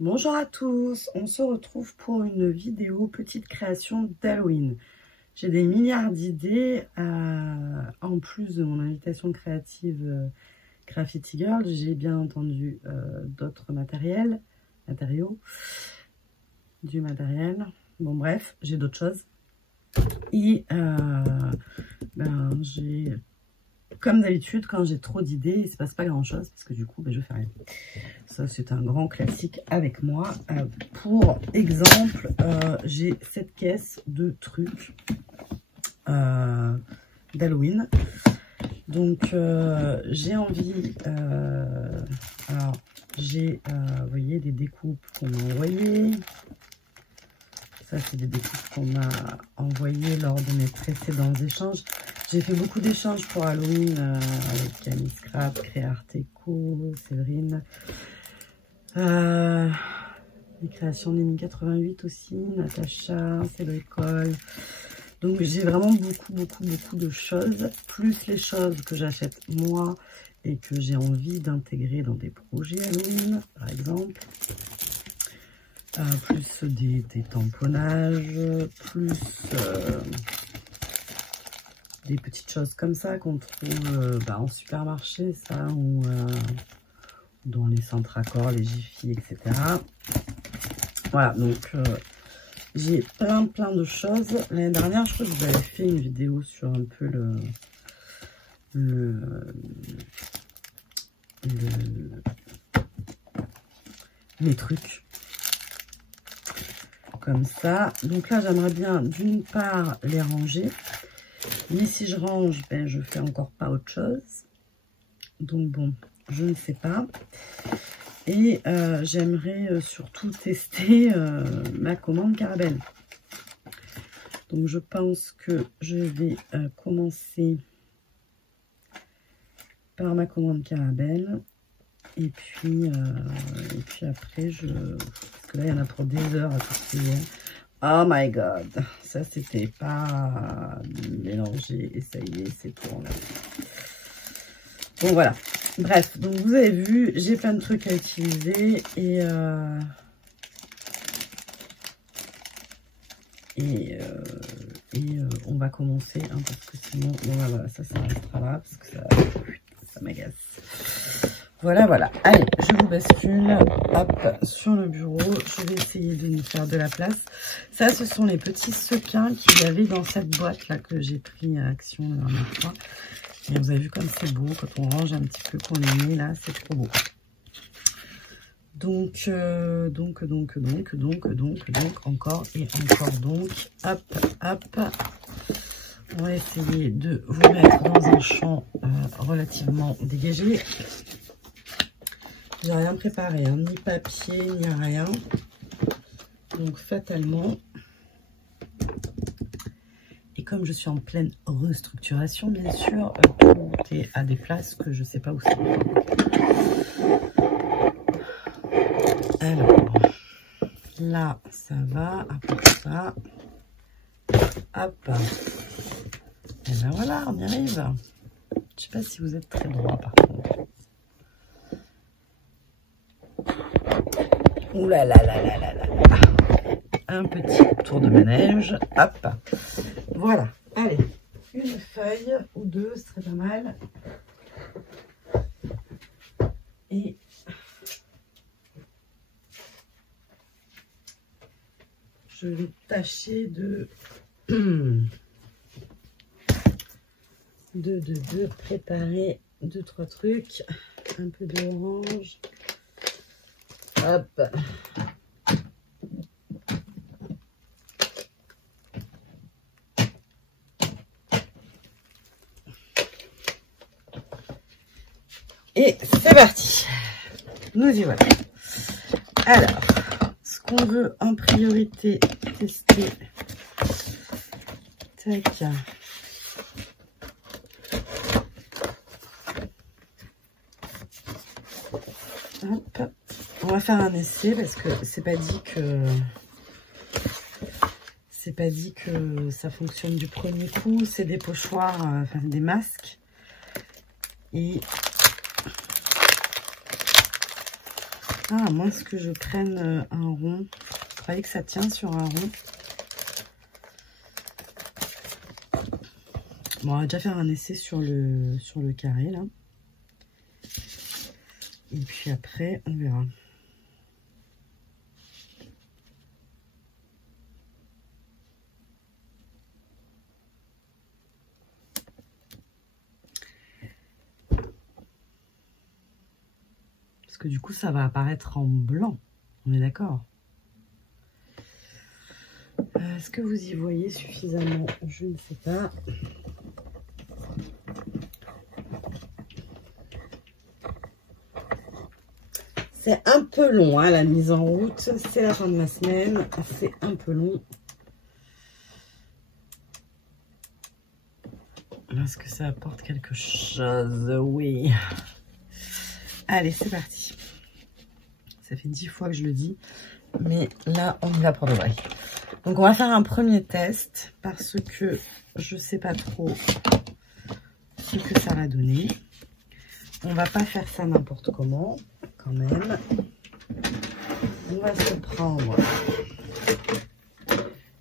Bonjour à tous, on se retrouve pour une vidéo petite création d'Halloween. J'ai des milliards d'idées, en plus de mon invitation créative Graffiti Girl, j'ai bien entendu d'autres matériaux, du matériel, bon bref, j'ai d'autres choses. Et j'ai... Comme d'habitude, quand j'ai trop d'idées, il ne se passe pas grand-chose parce que du coup, je fais rien. Ça, c'est un grand classique avec moi. Pour exemple, j'ai cette caisse de trucs d'Halloween. Donc, j'ai envie... alors, j'ai, vous voyez, des découpes qu'on m'a envoyées. Ça, c'est des découpes qu'on m'a envoyées lors de mes précédents échanges. J'ai fait beaucoup d'échanges pour Halloween avec Camille Scrap, Créarteco, Séverine. Les créations d'Ennie 88 aussi, Natacha, Cédricole. Donc j'ai vraiment beaucoup de choses, plus les choses que j'achète moi et que j'ai envie d'intégrer dans des projets Halloween, par exemple. Plus des tamponnages, plus des petites choses comme ça qu'on trouve en supermarché, ça, ou dans les centres accords, les Jiffy, etc. Voilà, donc j'ai plein de choses. L'année dernière, je crois que je vous avais fait une vidéo sur un peu les trucs comme ça. Donc là, j'aimerais bien d'une part les ranger. Mais si je range, je fais encore pas autre chose. Donc bon, je ne sais pas. Et j'aimerais surtout tester ma commande Caramel. Donc je pense que je vais commencer par ma commande Caramel. Et puis après, parce que là, il y en a pour des heures à tout faire. Oh my god, ça c'était pas mélangé et ça y est, c'est pour là. Bon voilà, bref, donc vous avez vu, j'ai plein de trucs à utiliser et on va commencer parce que sinon, bon voilà, ça restera là parce que ça m'agace. Voilà. Allez, je vous bascule, hop, sur le bureau. Je vais essayer de nous faire de la place. Ça, ce sont les petits sequins qu'il y avait dans cette boîte-là que j'ai pris à Action la dernière fois. Et vous avez vu comme c'est beau, quand on range un petit peu, qu'on les met là, c'est trop beau. Donc, encore et encore donc. Hop. On va essayer de vous mettre dans un champ relativement dégagé. J'ai rien préparé, hein, ni papier, ni rien. Donc fatalement. Et comme je suis en pleine restructuration, bien sûr, tout est à des places que je ne sais pas où c'est. Alors, là, ça va, à part ça. Hop. Et ben voilà, on y arrive. Je ne sais pas si vous êtes très droit par contre. Ouh là là. Un petit tour de manège. Hop. Voilà. Allez. Une feuille ou deux, ce serait pas mal. Et je vais tâcher de préparer 2-3 trucs. Un peu d'orange. Hop. Et c'est parti. Nous y voilà. Alors, ce qu'on veut en priorité tester. Tac. Hop. On va faire un essai parce que c'est pas dit que ça fonctionne du premier coup. C'est des pochoirs, enfin des masques. Et Ah, à moins que je prenne un rond. Je croyais que ça tient sur un rond. Bon, on va déjà faire un essai sur le carré, là. Et puis après, on verra. Parce que du coup, ça va apparaître en blanc. On est d'accord? Est-ce que vous y voyez suffisamment? Je ne sais pas. C'est un peu long, hein, la mise en route. C'est la fin de la semaine. C'est un peu long. Est-ce que ça apporte quelque chose? Oui. Allez, c'est parti. Ça fait 10 fois que je le dis. Mais là, on y va pour de vrai. Donc, on va faire un premier test parce que je ne sais pas trop ce que ça va donner. On va pas faire ça n'importe comment, quand même. On va se prendre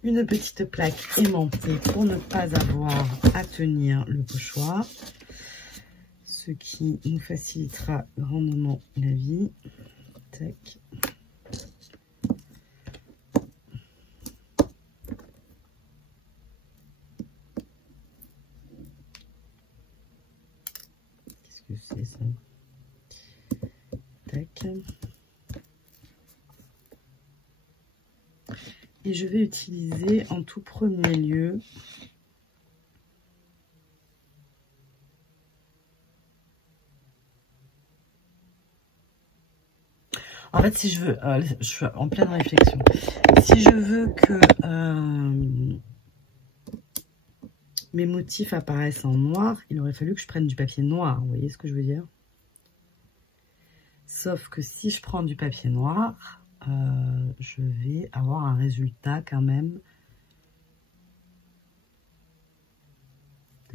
une petite plaque aimantée pour ne pas avoir à tenir le pochoir. Ce qui nous facilitera grandement la vie. Tac. Qu'est-ce que c'est ça? Tac. Et je vais utiliser en tout premier lieu en fait, si je veux, je suis en pleine réflexion. Si je veux que mes motifs apparaissent en noir, il aurait fallu que je prenne du papier noir. Vous voyez ce que je veux dire? Sauf que si je prends du papier noir, je vais avoir un résultat quand même.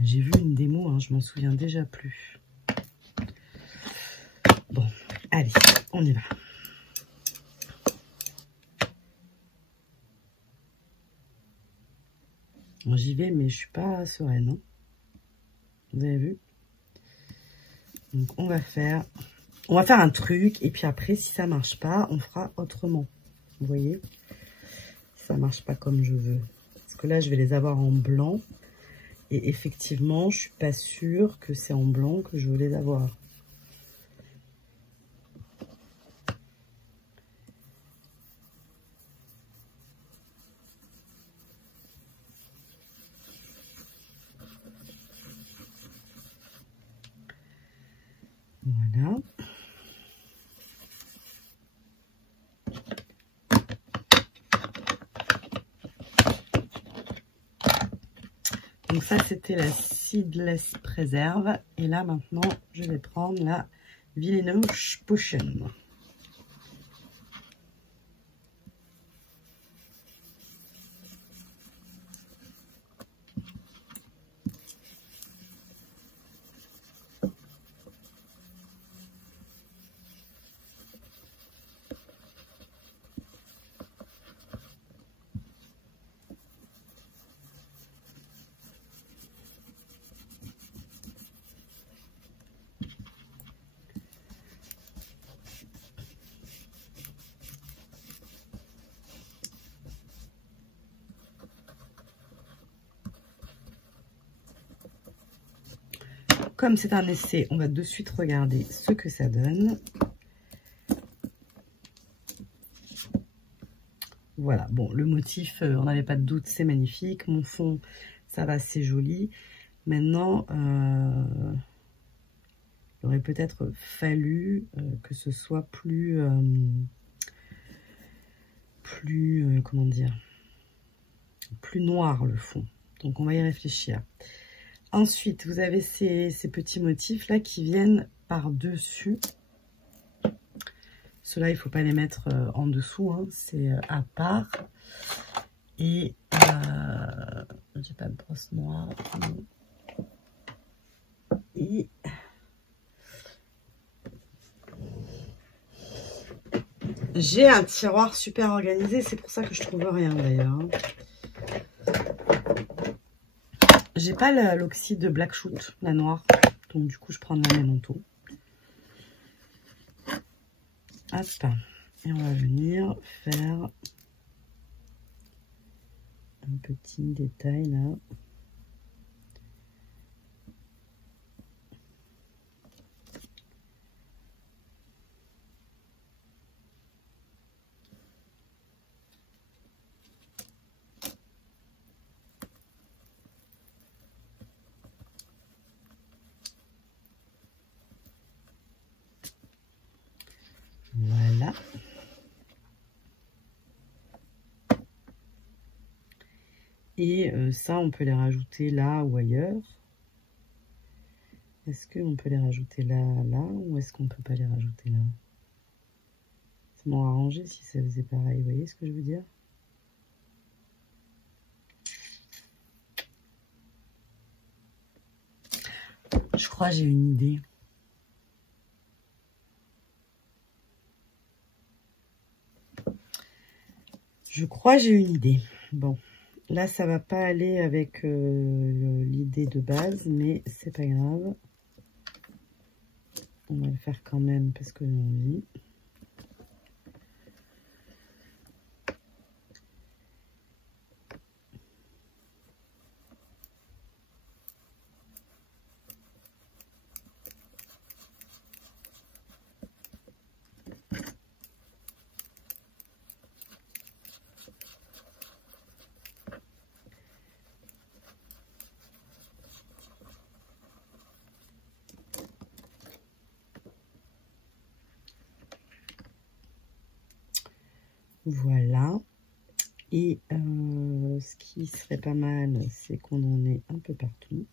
J'ai vu une démo, hein, je m'en souviens déjà plus. Bon, allez, on y va. Bon, j'y vais, mais je suis pas sereine. Hein. Vous avez vu? Donc, on va faire un truc. Et puis après, si ça marche pas, on fera autrement. Vous voyez? Si ça marche pas comme je veux. Parce que là, je vais les avoir en blanc. Et effectivement, je suis pas sûre que c'est en blanc que je veux les avoir. Voilà. Donc ça, c'était la Seedless Preserve. Et là, maintenant, je vais prendre la Villainous Potion. Comme c'est un essai, on va de suite regarder ce que ça donne. Voilà, bon, le motif, on n'avait pas de doute, c'est magnifique. Mon fond, ça va, c'est joli. Maintenant, il aurait peut-être fallu que ce soit plus comment dire, plus noir le fond. Donc, on va y réfléchir. Ensuite, vous avez ces petits motifs là qui viennent par-dessus. Ceux-là, il ne faut pas les mettre en dessous, hein, c'est à part. Et j'ai pas de brosse noire. Et J'ai un tiroir super organisé, c'est pour ça que je trouve rien d'ailleurs. J'ai pas l'oxyde de Black Shoot, la noire, donc du coup je prends la même manteau. Hop, et on va venir faire un petit détail là. Voilà. Et ça, on peut les rajouter là ou ailleurs. Est-ce qu'on peut les rajouter là, ou est-ce qu'on peut pas les rajouter là? Ça m'aurait arrangé si ça faisait pareil. Vous voyez ce que je veux dire? Je crois que j'ai une idée. Je crois que j'ai une idée. Bon, là, ça va pas aller avec l'idée de base, mais c'est pas grave. On va le faire quand même parce que j'ai envie. Voilà. Et ce qui serait pas mal, c'est qu'on en ait un peu partout.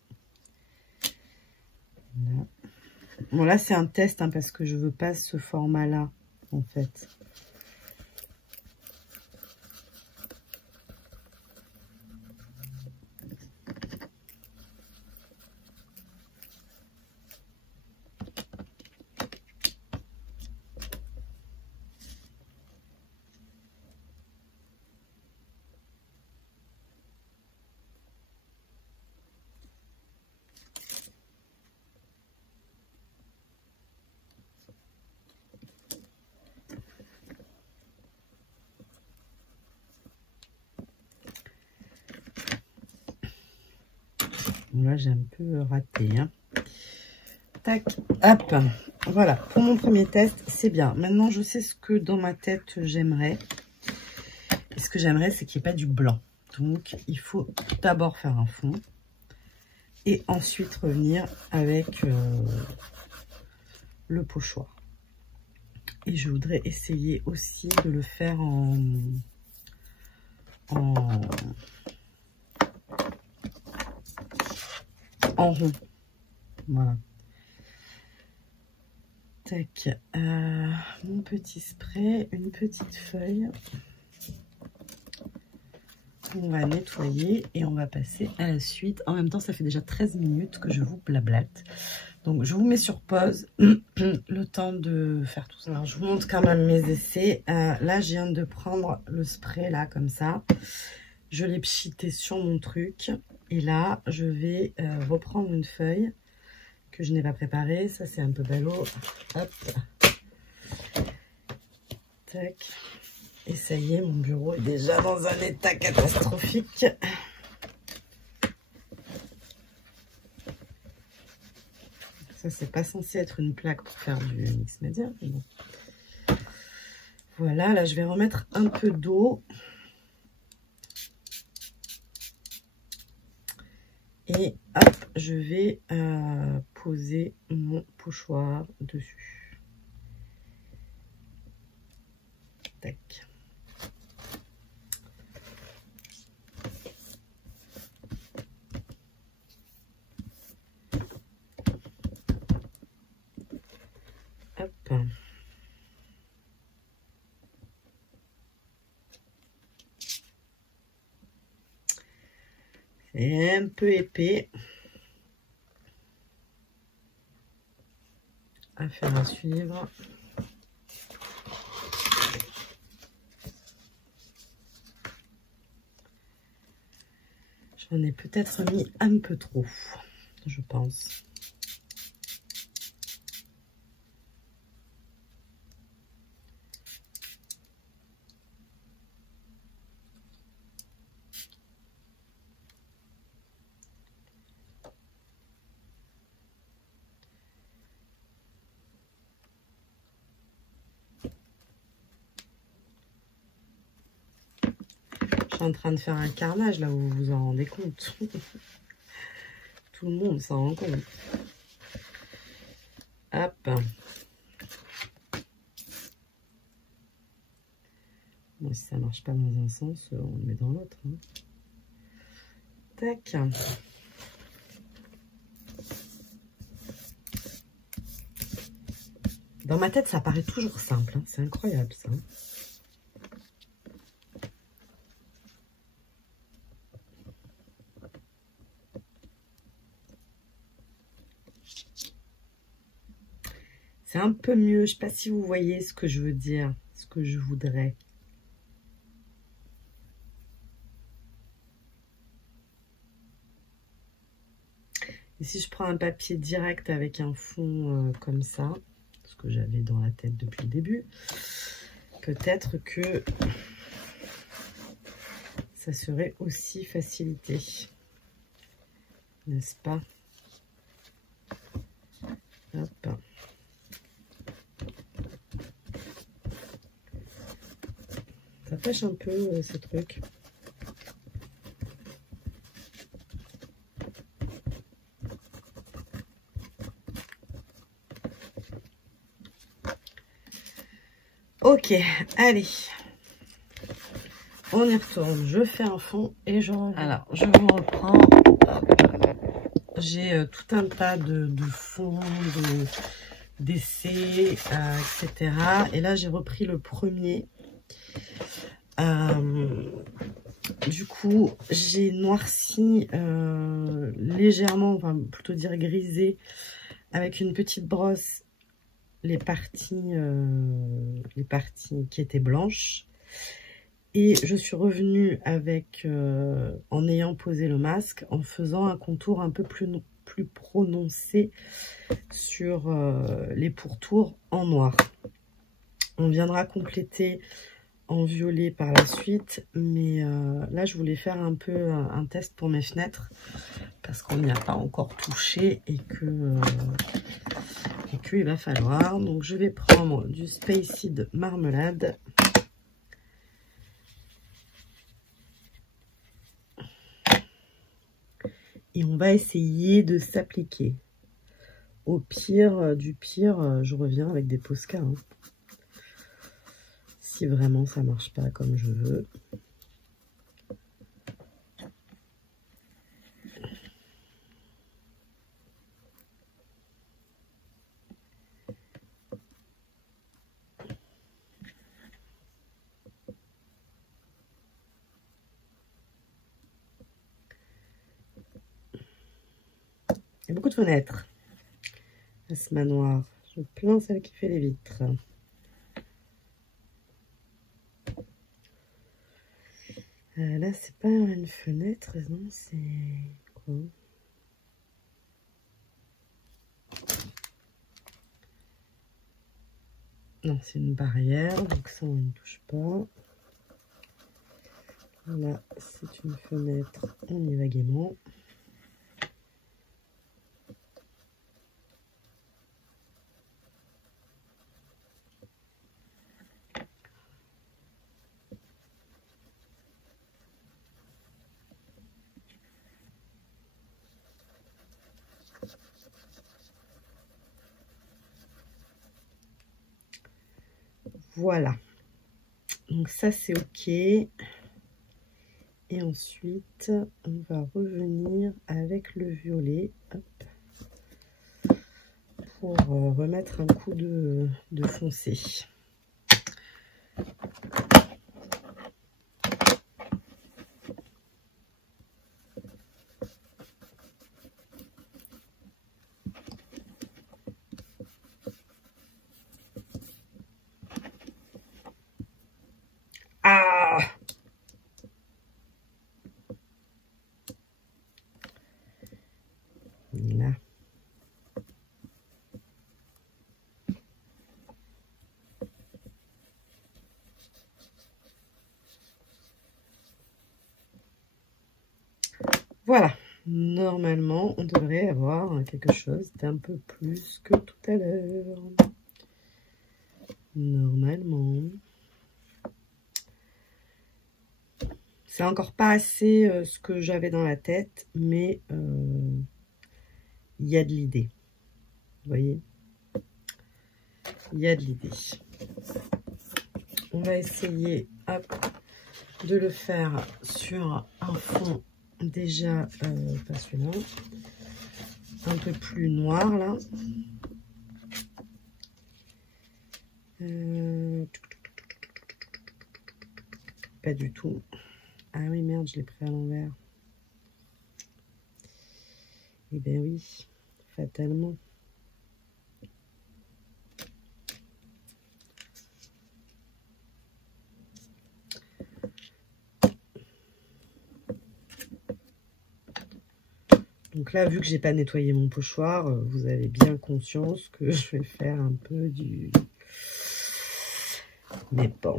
Là. Bon, là, c'est un test, hein, parce que je veux pas ce format-là, en fait. Là, j'ai un peu raté. Hein. Tac, hop. Voilà, pour mon premier test, c'est bien. Maintenant, je sais ce que dans ma tête, j'aimerais. Et ce que j'aimerais, c'est qu'il n'y ait pas du blanc. Donc, il faut d'abord faire un fond. Et ensuite, revenir avec le pochoir. Et je voudrais essayer aussi de le faire en rond. Voilà. Tac. Mon petit spray, une petite feuille. On va nettoyer et on va passer à la suite. En même temps, ça fait déjà 13 minutes que je vous blablate. Donc, je vous mets sur pause le temps de faire tout ça. Alors, je vous montre quand même mes essais. Là, je viens de prendre le spray, là, comme ça. Je l'ai pchité sur mon truc. Et là, je vais reprendre une feuille que je n'ai pas préparée. Ça, c'est un peu ballot. Hop. Tac. Et ça y est, mon bureau est déjà dans un état catastrophique. Ça, c'est pas censé être une plaque pour faire du mix média. Bon. Voilà, là, je vais remettre un peu d'eau. Et hop, je vais poser mon pochoir dessus. Tac. Hop. C'est un peu épais. Affaire à suivre. J'en ai peut-être mis un peu trop, je pense. Je suis en train de faire un carnage là, vous vous en rendez compte. Tout le monde s'en rend compte. Hop. Bon, si ça marche pas dans un sens, on le met dans l'autre. Hein. Tac. Dans ma tête, ça paraît toujours simple. Hein. C'est incroyable ça. C'est un peu mieux. Je ne sais pas si vous voyez ce que je veux dire, ce que je voudrais. Et si je prends un papier direct avec un fond comme ça, ce que j'avais dans la tête depuis le début, peut-être que ça serait aussi facilité. N'est-ce pas? Hop. Ça pêche un peu ce truc. Ok, allez. On y retourne. Je fais un fond et je reviens. Alors, je vous reprends. J'ai tout un tas de fonds, d'essais, etc. Et là, j'ai repris le premier. Du coup, j'ai noirci légèrement, enfin plutôt dire grisé, avec une petite brosse les parties qui étaient blanches. Et je suis revenue avec, en ayant posé le masque, en faisant un contour un peu plus prononcé sur les pourtours en noir. On viendra compléter en violet par la suite, mais là je voulais faire un peu un test pour mes fenêtres parce qu'on n'y a pas encore touché et que il va falloir. Donc je vais prendre du Spaced Marmelade. Et on va essayer de s'appliquer. Au pire du pire, je reviens avec des Posca. Hein. Si vraiment ça marche pas comme je veux. Il y a beaucoup de fenêtres à ce manoir. Je plains celle qui fait les vitres. Là, c'est pas une fenêtre, non, c'est quoi? Non, c'est une barrière, donc ça, on ne touche pas. Là, c'est une fenêtre, on y va gaiement. Voilà. Donc ça, c'est OK. Et ensuite, on va revenir avec le violet. Hop, pour remettre un coup de foncé. Ah! Voilà. Normalement, on devrait avoir quelque chose d'un peu plus que tout à l'heure. Normalement. C'est encore pas assez ce que j'avais dans la tête, mais il y a de l'idée. Vous voyez? Il y a de l'idée. On va essayer hop, de le faire sur un fond déjà, pas celui-là, un peu plus noir là. Pas du tout. Ah oui, merde, je l'ai pris à l'envers. Eh bien oui, fatalement. Donc là, vu que j'ai pas nettoyé mon pochoir, vous avez bien conscience que je vais faire un peu du... Mais bon.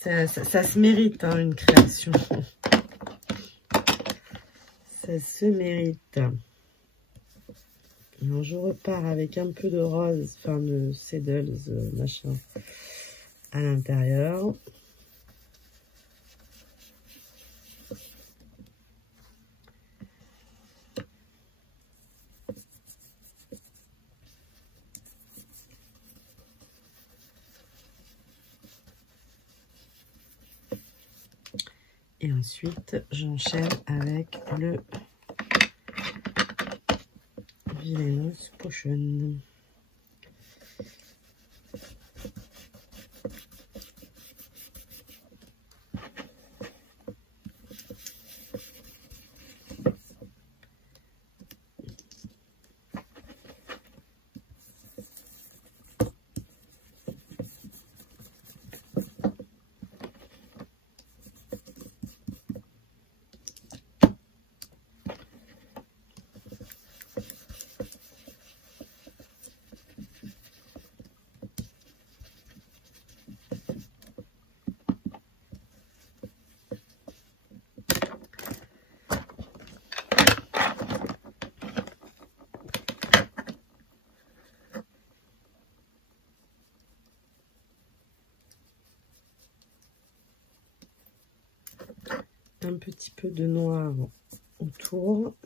Ça se mérite, hein, une création. Ça se mérite. Alors, je repars avec un peu de rose, enfin de Saddles, machin, à l'intérieur. Et ensuite, j'enchaîne avec le Villainous Potion. Un petit peu de noir autour.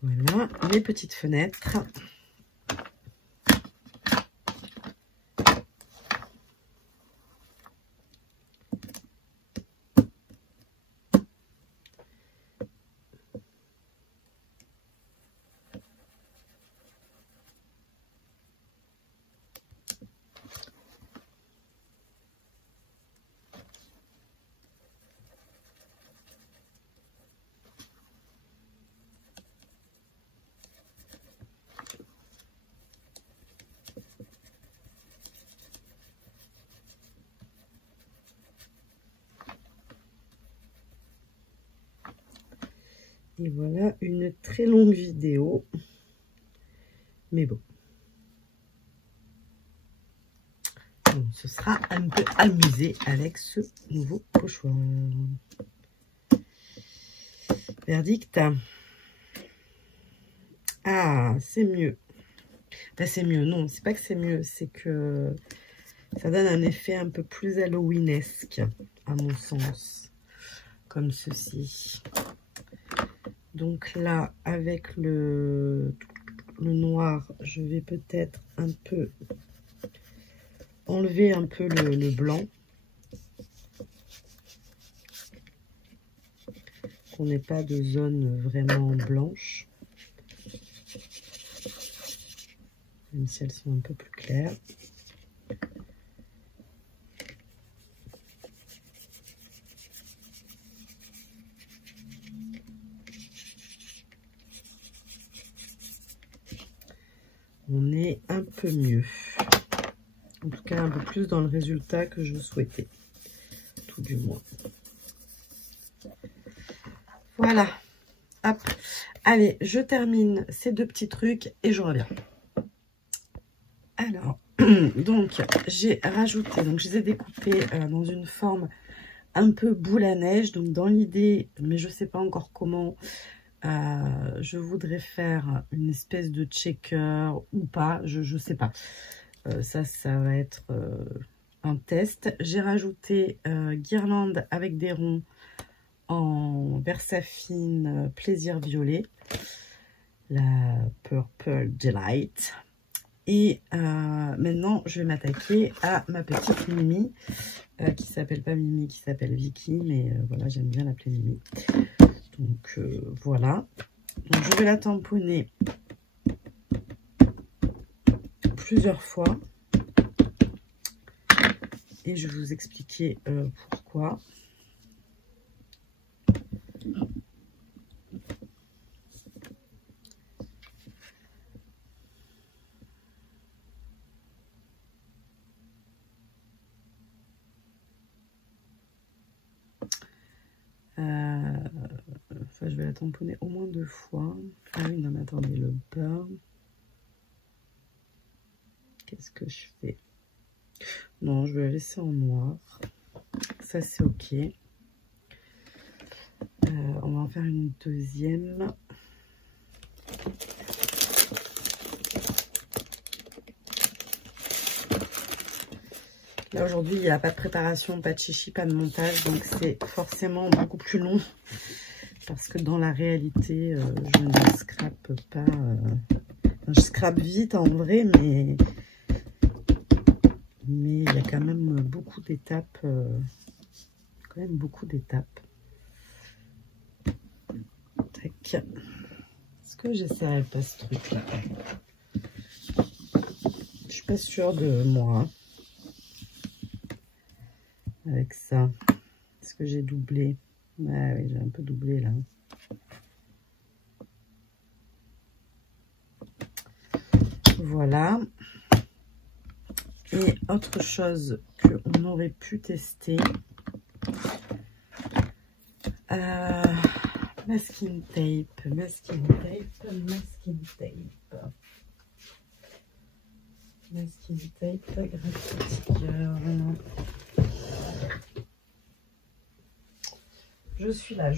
Voilà, les petites fenêtres. Et voilà une très longue vidéo. Mais bon. On se sera un peu amusé avec ce nouveau pochoir. Verdict. Ah, c'est mieux. Ben, c'est mieux. Non, c'est pas que c'est mieux. C'est que ça donne un effet un peu plus halloweenesque, à mon sens. Comme ceci. Donc là, avec le noir, je vais peut-être un peu enlever un peu le blanc. Qu'on n'ait pas de zone vraiment blanche. Même si elles sont un peu plus claires. on est un peu mieux. En tout cas, un peu plus dans le résultat que je souhaitais. Tout du moins. Voilà. Hop. Allez, je termine ces deux petits trucs et je reviens. Alors, donc, j'ai rajouté, donc je les ai découpés dans une forme un peu boule à neige. Donc, dans l'idée, mais je ne sais pas encore comment, je voudrais faire une espèce de checker ou pas, je ne sais pas. Ça va être un test. J'ai rajouté guirlande avec des ronds en Versafine Plaisir Violet, la Purple Delight. Et maintenant, je vais m'attaquer à ma petite Mimi, qui s'appelle pas Mimi, qui s'appelle Vicky, mais voilà, j'aime bien l'appeler Mimi. Donc voilà. Donc, je vais la tamponner plusieurs fois. Et je vais vous expliquer pourquoi. Enfin, je vais la tamponner au moins 2 fois. Ah oui, non, mais attendez, le bas. Qu'est-ce que je fais? Non, je vais la laisser en noir. Ça, c'est OK. On va en faire une deuxième. Là, aujourd'hui, il n'y a pas de préparation, pas de chichi, pas de montage. Donc, c'est forcément beaucoup plus long. Parce que dans la réalité, je ne scrape pas. Je scrape vite en vrai, mais il y a quand même beaucoup d'étapes. Tac. Est-ce que j'essaierai pas ce truc-là? Je suis pas sûre de moi. Hein. Avec ça. Est-ce que j'ai doublé? Ah oui, j'ai un peu doublé là. Voilà. Et autre chose qu'on aurait pu tester. Masking tape. Masking tape graffiteur. Je suis là.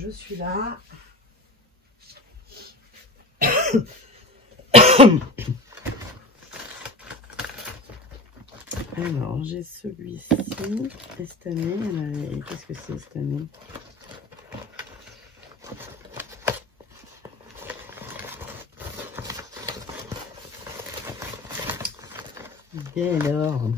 Alors, j'ai celui-ci. Et cette année, qu'est-ce que c'est cette année? Bien alors.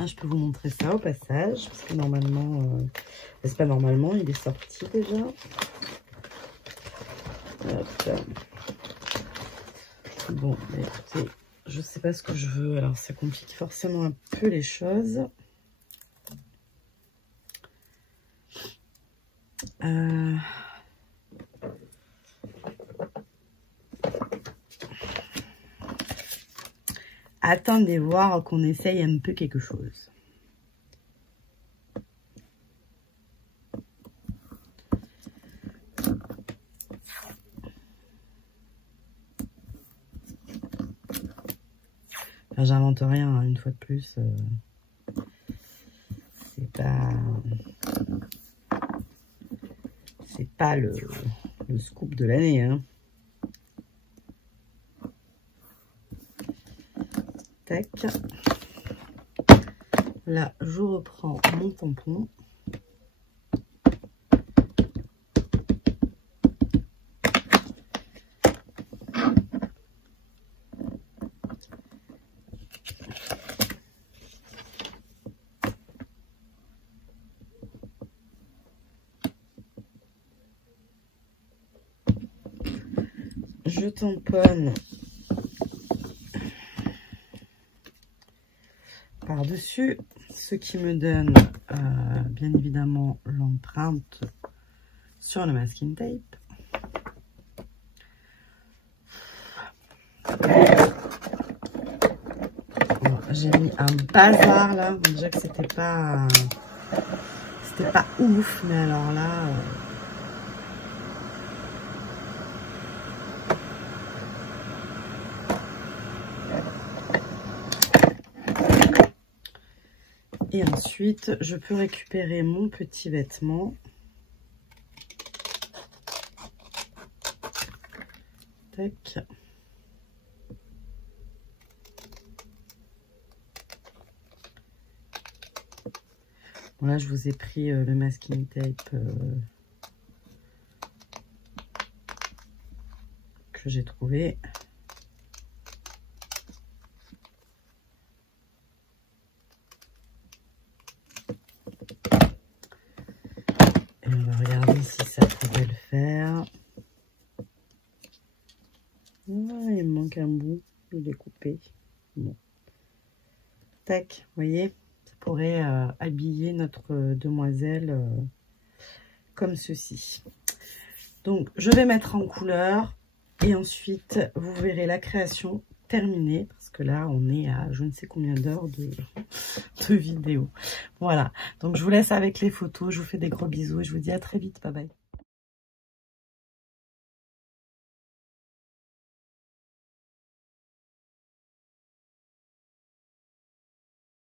Ah, je peux vous montrer ça au passage, parce que normalement, c'est pas normalement, il est sorti déjà. Hop. Bon, écoutez, je sais pas ce que je veux, alors ça complique forcément un peu les choses. Attendez voir qu'on essaye un peu quelque chose. Enfin, j'invente rien, hein, une fois de plus. C'est pas le scoop de l'année, hein. Tac. Là, je reprends mon tampon. Je tamponne par-dessus, ce qui me donne bien évidemment l'empreinte sur le masking tape. Bon, j'ai mis un bazar là. Déjà que c'était pas ouf, mais alors là. Et ensuite, je peux récupérer mon petit vêtement. Tac. Bon, là, je vous ai pris le masking tape que j'ai trouvé. Et on va regarder si ça pourrait le faire. Oh, il me manque un bout, il est coupé. Bon. Tac, vous voyez, ça pourrait habiller notre demoiselle comme ceci. Donc, je vais mettre en couleur et ensuite, vous verrez la création terminée parce que là, on est à je ne sais combien d'heures de vidéo. Voilà, donc je vous laisse avec les photos. Je vous fais des gros bisous et je vous dis à très vite. Bye bye.